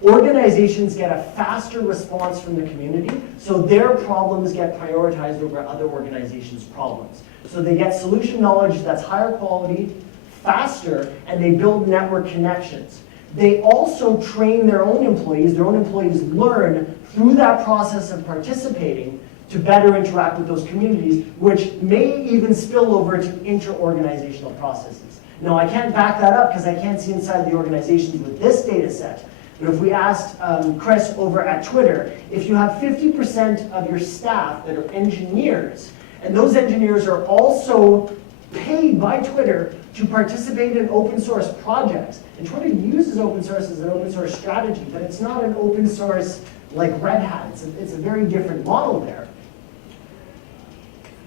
Organizations get a faster response from the community, so their problems get prioritized over other organizations' problems. So they get solution knowledge that's higher quality, faster, and they build network connections. They also train their own employees learn through that process of participating to better interact with those communities, which may even spill over to inter-organizational processes. Now, I can't back that up because I can't see inside the organizations with this data set. But if we asked Chris over at Twitter, if you have 50% of your staff that are engineers, and those engineers are also paid by Twitter to participate in open source projects, and Twitter uses open source as an open source strategy, but it's not an open source like Red Hat. It's a very different model there.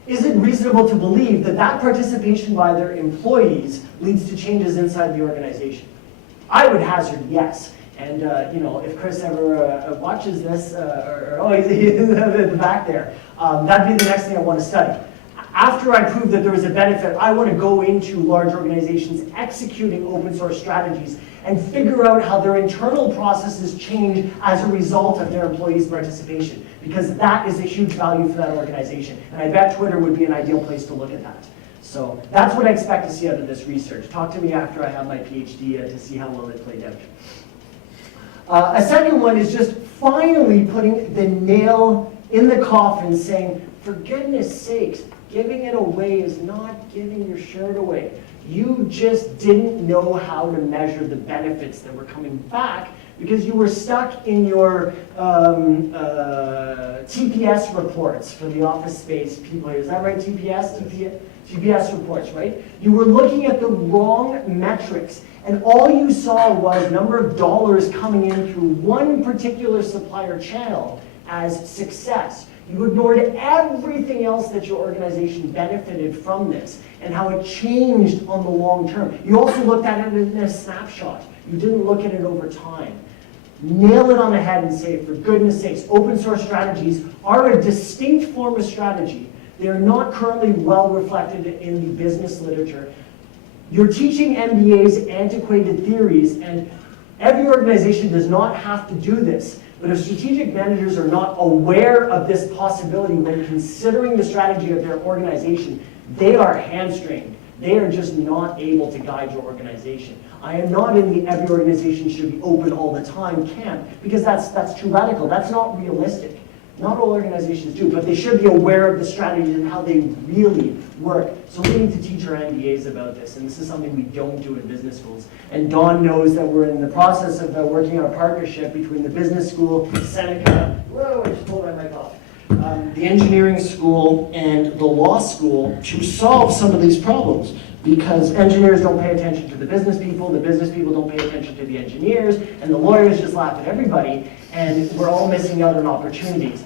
Is it reasonable to believe that that participation by their employees leads to changes inside the organization? I would hazard yes. And if Chris ever watches this, he's at the back there, that'd be the next thing I want to study. After I prove that there is a benefit, I want to go into large organizations executing open source strategies and figure out how their internal processes change as a result of their employees' participation, because that is a huge value for that organization. And I bet Twitter would be an ideal place to look at that. So that's what I expect to see out of this research. Talk to me after I have my PhD to see how well it played out. A second one is just finally putting the nail in the coffin, saying, for goodness sakes, giving it away is not giving your shirt away. You just didn't know how to measure the benefits that were coming back because you were stuck in your TPS reports for the office space people. Is that right, TPS? TPS reports, right? You were looking at the wrong metrics, and all you saw was number of dollars coming in through one particular supplier channel as success. You ignored everything else that your organization benefited from this and how it changed on the long term. You also looked at it in a snapshot. You didn't look at it over time. Nail it on the head and say, for goodness sakes, open source strategies are a distinct form of strategy. They are not currently well reflected in the business literature. You're teaching MBAs antiquated theories, and every organization does not have to do this. But if strategic managers are not aware of this possibility when considering the strategy of their organization, they are hamstringed. They are just not able to guide your organization. I am not in the every organization should be open all the time camp, because that's too radical. That's not realistic. Not all organizations do, but they should be aware of the strategies and how they really work. So we need to teach our MBAs about this, and this is something we don't do in business schools. And Dawn knows that we're in the process of working on a partnership between the business school, Seneca, whoa, I just pulled my mic off, the engineering school, and the law school to solve some of these problems. Because engineers don't pay attention to the business people don't pay attention to the engineers, and the lawyers just laugh at everybody, and we're all missing out on opportunities.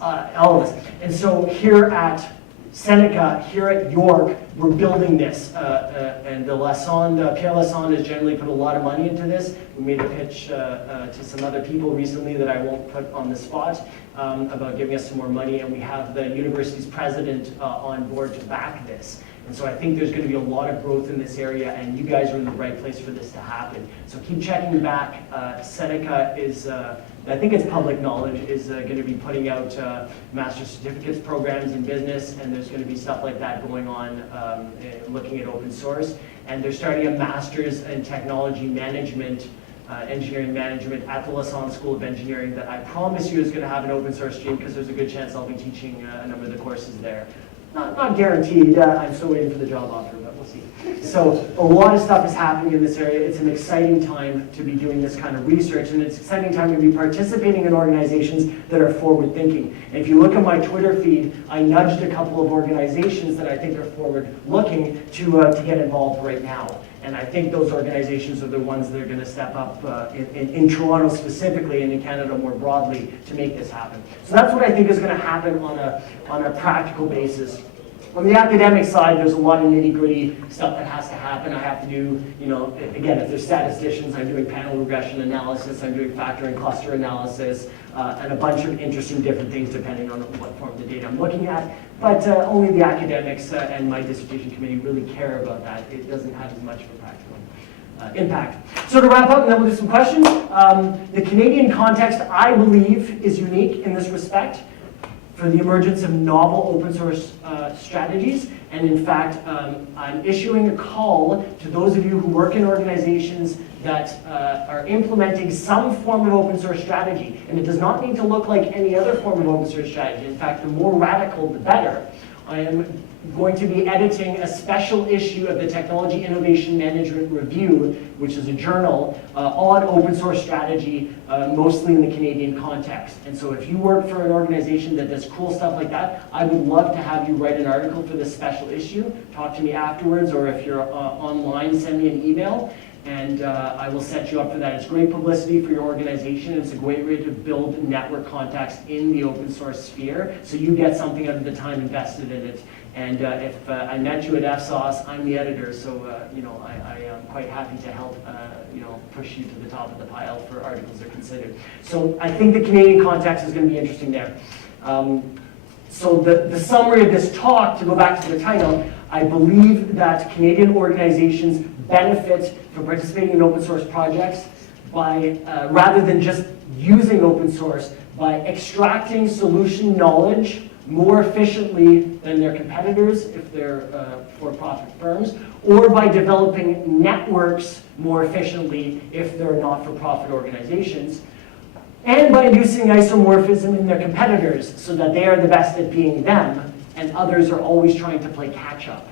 All of us. And so here at Seneca, here at York, we're building this, and Pierre Lassonde has generally put a lot of money into this. We made a pitch to some other people recently that I won't put on the spot about giving us some more money, and we have the university's president on board to back this. And so I think there's going to be a lot of growth in this area, and you guys are in the right place for this to happen. So keep checking back. Seneca is, I think it's public knowledge, is going to be putting out master's certificates programs in business, and there's going to be stuff like that going on looking at open source. And they're starting a master's in technology management, engineering management at the Lassonde School of Engineering that I promise you is going to have an open source stream, because there's a good chance I'll be teaching a number of the courses there. Not guaranteed. I'm still waiting for the job offer, but we'll see. So a lot of stuff is happening in this area. It's an exciting time to be doing this kind of research, and it's an exciting time to be participating in organizations that are forward-thinking. And if you look at my Twitter feed, I nudged a couple of organizations that I think are forward-looking to get involved right now. And I think those organizations are the ones that are going to step up in Toronto specifically and in Canada more broadly to make this happen. So that's what I think is going to happen on a practical basis. On the academic side, there's a lot of nitty-gritty stuff that has to happen. I have to do, again, if there's statisticians, I'm doing panel regression analysis, I'm doing factor and cluster analysis, and a bunch of interesting different things depending on what form of the data I'm looking at. But only the academics and my dissertation committee really care about that. It doesn't have as much of a practical. impact. So to wrap up, and then we'll do some questions. The Canadian context, I believe, is unique in this respect for the emergence of novel open source strategies. And in fact, I'm issuing a call to those of you who work in organizations that are implementing some form of open source strategy. And it does not need to look like any other form of open source strategy. In fact, the more radical, the better. I am going to be editing a special issue of the Technology Innovation Management Review, which is a journal on open source strategy, mostly in the Canadian context. And so if you work for an organization that does cool stuff like that, I would love to have you write an article for this special issue. Talk to me afterwards, or if you're online, send me an email, and I will set you up for that. It's great publicity for your organization. It's a great way to build network contacts in the open source sphere, so you get something out of the time invested in it. And if I met you at FSOSS, I'm the editor, so I am quite happy to help push you to the top of the pile for articles that are considered. So I think the Canadian context is going to be interesting there. So the summary of this talk, to go back to the title, I believe that Canadian organizations benefit from participating in open source projects by, rather than just using open source, by extracting solution knowledge more efficiently than their competitors if they're for-profit firms, or by developing networks more efficiently if they're not-for-profit organizations, and by inducing isomorphism in their competitors so that they are the best at being them and others are always trying to play catch-up.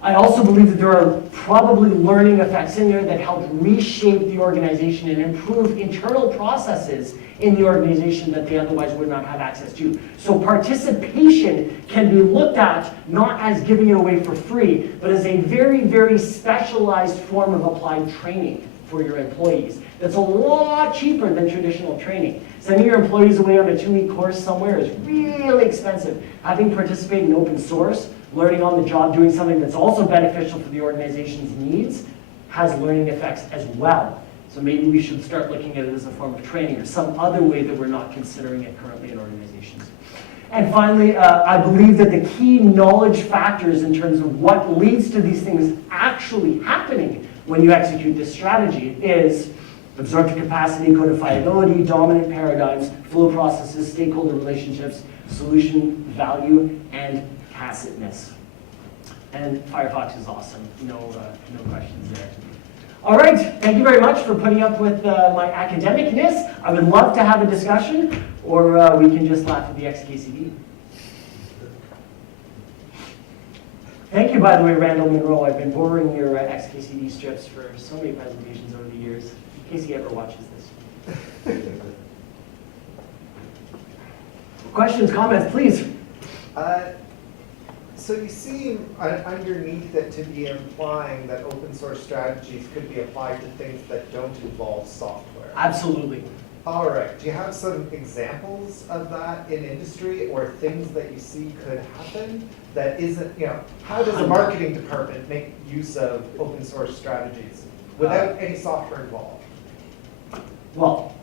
I also believe that there are probably learning effects in there that help reshape the organization and improve internal processes in the organization that they otherwise would not have access to. So participation can be looked at not as giving it away for free, but as a very, very specialized form of applied training for your employees. That's a lot cheaper than traditional training. Sending your employees away on a 2-week course somewhere is really expensive. Having participated in open source, learning on the job, doing something that's also beneficial for the organization's needs, has learning effects as well. So maybe we should start looking at it as a form of training or some other way that we're not considering it currently in organizations. And finally, I believe that the key knowledge factors in terms of what leads to these things actually happening when you execute this strategy is absorptive capacity, codifiability, dominant paradigms, flow processes, stakeholder relationships, solution value, and tacitness. And Firefox is awesome. No questions there. All right, thank you very much for putting up with my academicness. I would love to have a discussion, or we can just laugh at the XKCD. Thank you, by the way, Randall Monroe. I've been borrowing your XKCD strips for so many presentations over the years, in case he ever watches this. Questions, comments, please. So you seem underneath it to be implying that open source strategies could be applied to things that don't involve software. Absolutely. All right. Do you have some examples of that in industry or things that you see could happen that isn't, how does a marketing department make use of open source strategies without any software involved? Well,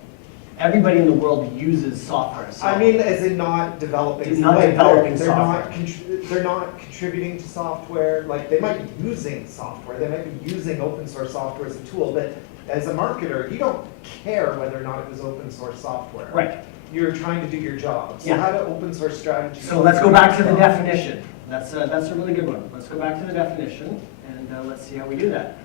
everybody in the world uses software. So I mean, as in not developing. Software. They're not contributing to software. Like they might be using software. They might be using open source software as a tool. But as a marketer, you don't care whether or not it was open source software. Right. You're trying to do your job. So Yeah. how do open source strategies? So let's go back to the definition. That's a really good one. Let's go back to the definition and let's see how we do that.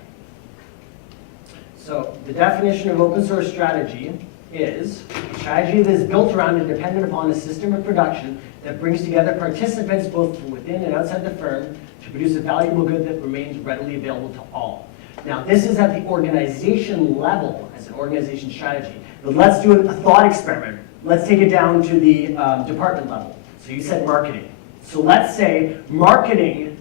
So the definition of open source strategy is a strategy that is built around and dependent upon a system of production that brings together participants both from within and outside the firm to produce a valuable good that remains readily available to all. Now, this is at the organization level as an organization strategy. But let's do a thought experiment. Let's take it down to the department level. So you said marketing. So let's say marketing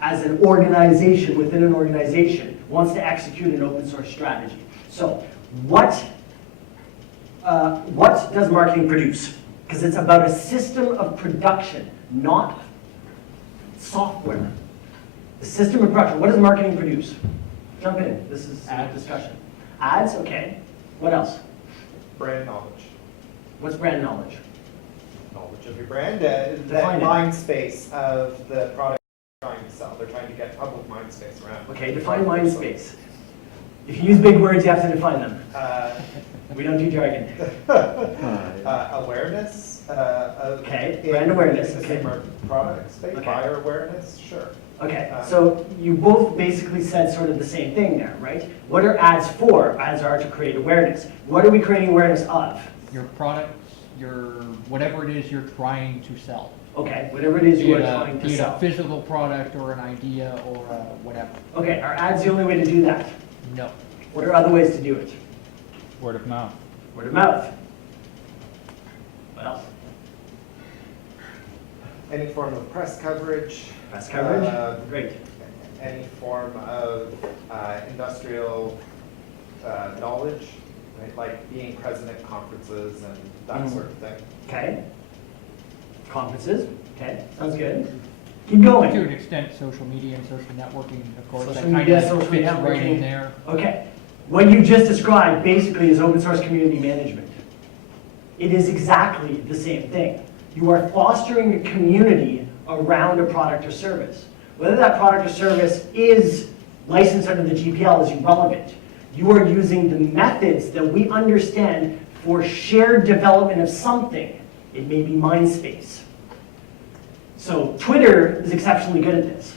as an organization within an organization wants to execute an open source strategy. So what does marketing produce? Because it's about a system of production, not software. The system of production. What does marketing produce? Jump in. This is a discussion. Ads, okay. What else? Brand knowledge. What's brand knowledge? Knowledge of your brand, that mind space of the product they're trying to sell. They're trying to get public mind space around. Okay, define mind space. If you use big words, you have to define them. Uh, We don't do jargon. Awareness of. Okay, brand awareness, in the okay. consumer product space, Okay. buyer awareness, sure. Okay, so you both basically said sort of the same thing there, right? What are ads for? Ads are to create awareness. What are we creating awareness of? Your products, your, whatever it is you're trying to sell. Okay, whatever it is you are Be it a- trying to Be it a sell. physical product or an idea or whatever. Okay, are ads the only way to do that? No. What are other ways to do it? Word of mouth. Word of mouth. What else? Any form of press coverage. Press coverage? Great. Any form of industrial knowledge, right? Like being present at conferences and that sort of thing. Okay. Conferences. Okay, sounds good. Keep To going. an extent, social media and social networking, of course, that Social kind media, of social fits right networking. in there. Okay. What you just described basically is open source community management. It is exactly the same thing. You are fostering a community around a product or service. Whether that product or service is licensed under the GPL is irrelevant. You are using the methods that we understand for shared development of something. It may be mind space. So Twitter is exceptionally good at this.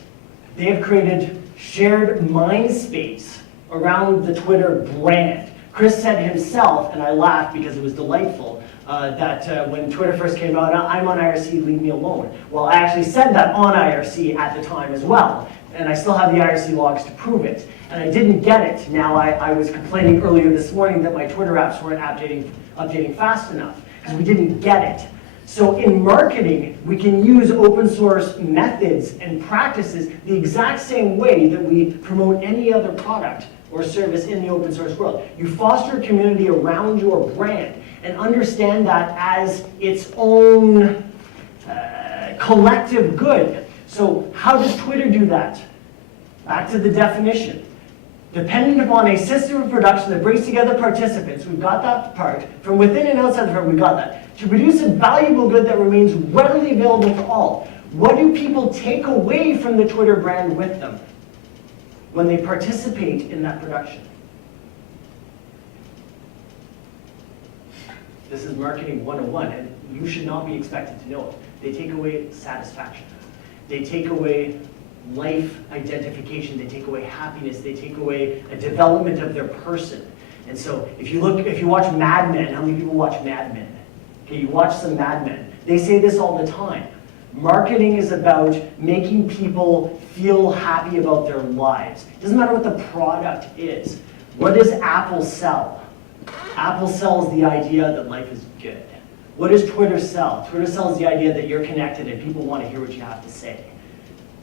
They have created shared mind space around the Twitter brand. Chris said himself, and I laughed because it was delightful, that when Twitter first came out, I'm on IRC, leave me alone. Well, I actually said that on IRC at the time as well, and I still have the IRC logs to prove it. And I didn't get it. Now, I was complaining earlier this morning that my Twitter apps weren't updating fast enough, because we didn't get it. So in marketing, we can use open source methods and practices the exact same way that we promote any other product or service in the open source world. You foster a community around your brand and understand that as its own collective good. So how does Twitter do that? Back to the definition. Dependent upon a system of production that brings together participants, we've got that part, from within and outside the firm, we've got that, to produce a valuable good that remains readily available to all. What do people take away from the Twitter brand with them when they participate in that production? This is marketing 101, and you should not be expected to know it. They take away satisfaction. They take away life identification, they take away happiness, they take away a development of their person. And so if you watch Mad Men, how many people watch Mad Men? Okay, you watch some Mad Men. They say this all the time. Marketing is about making people feel happy about their lives. It doesn't matter what the product is. What does Apple sell? Apple sells the idea that life is good. What does Twitter sell? Twitter sells the idea that you're connected and people want to hear what you have to say.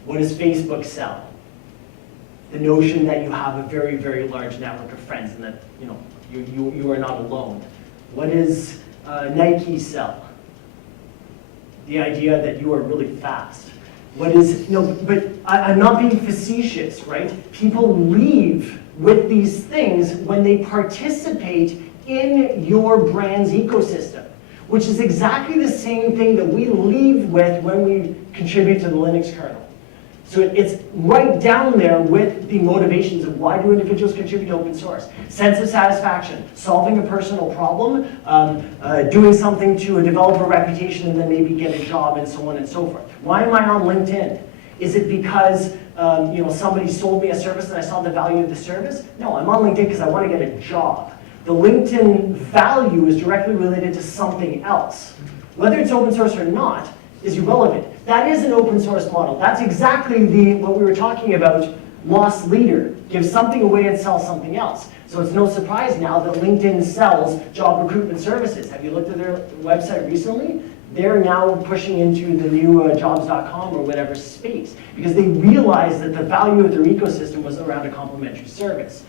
What does Facebook sell? The notion that you have a very, very large network of friends and that you are not alone. What does Nike sell? The idea that you are really fast. What is, but I'm not being facetious, right? People leave with these things when they participate in your brand's ecosystem, which is exactly the same thing that we leave with when we contribute to the Linux kernel. So it's right down there with the motivations of why do individuals contribute to open source. Sense of satisfaction, solving a personal problem, doing something to develop a reputation and then maybe get a job and so on and so forth. Why am I on LinkedIn? Is it because somebody sold me a service and I saw the value of the service? No, I'm on LinkedIn because I want to get a job. The LinkedIn value is directly related to something else. Whether it's open source or not is irrelevant. That is an open source model. That's exactly what we were talking about, loss leader. Give something away and sell something else. So it's no surprise now that LinkedIn sells job recruitment services. Have you looked at their website recently? They're now pushing into the new jobs.com or whatever space because they realized that the value of their ecosystem was around a complementary service.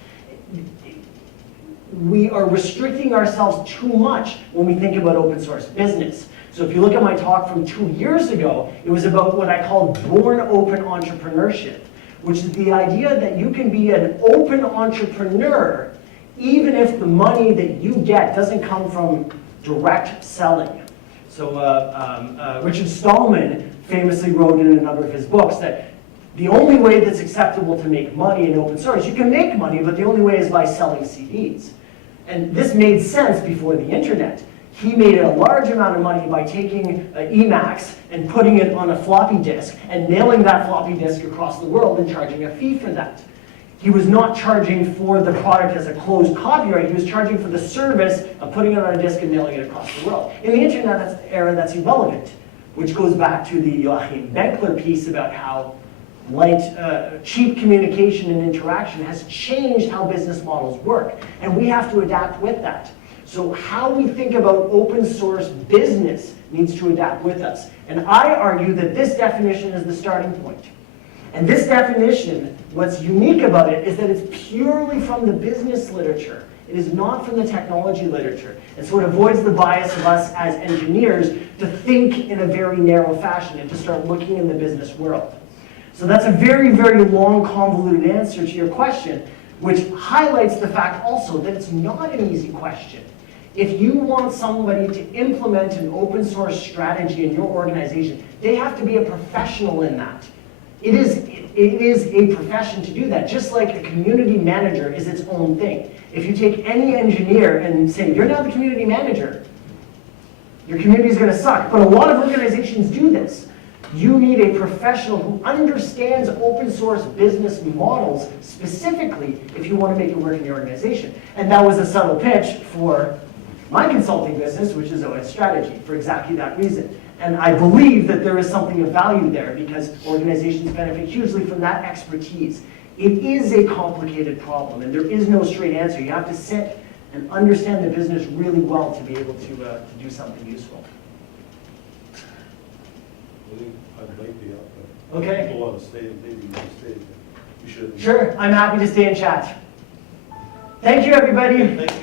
We are restricting ourselves too much when we think about open source business. So if you look at my talk from 2 years ago, it was about what I call born open entrepreneurship, which is the idea that you can be an open entrepreneur even if the money that you get doesn't come from direct selling. So Richard Stallman famously wrote in a number of his books that the only way that's acceptable to make money in open source, you can make money, but the only way is by selling CDs. And this made sense before the internet. He made a large amount of money by taking Emacs and putting it on a floppy disk and nailing that floppy disk across the world and charging a fee for that. He was not charging for the product as a closed copyright. He was charging for the service of putting it on a disk and mailing it across the world. In the internet era, that's irrelevant, which goes back to the Joachim Benkler piece about how cheap communication and interaction has changed how business models work. And we have to adapt with that. So how we think about open source business needs to adapt with us. And I argue that this definition is the starting point. And this definition, what's unique about it is that it's purely from the business literature. It is not from the technology literature. And so it avoids the bias of us as engineers to think in a very narrow fashion and to start looking in the business world. So that's a very, very long, convoluted answer to your question, which highlights the fact also that it's not an easy question. If you want somebody to implement an open source strategy in your organization, they have to be a professional in that. It is a profession to do that, just like a community manager is its own thing. If you take any engineer and say, you're now the community manager, your community is going to suck. But a lot of organizations do this. You need a professional who understands open source business models specifically if you want to make it work in your organization. And that was a subtle pitch for my consulting business, which is OS Strategy, for exactly that reason. And I believe that there is something of value there because organizations benefit hugely from that expertise. It is a complicated problem, and there is no straight answer. You have to sit and understand the business really well to be able to do something useful. I think I might be up, but Okay. people want to stay, maybe you should stay. You should. Sure, I'm happy to stay and chat. Thank you, everybody. Thank you.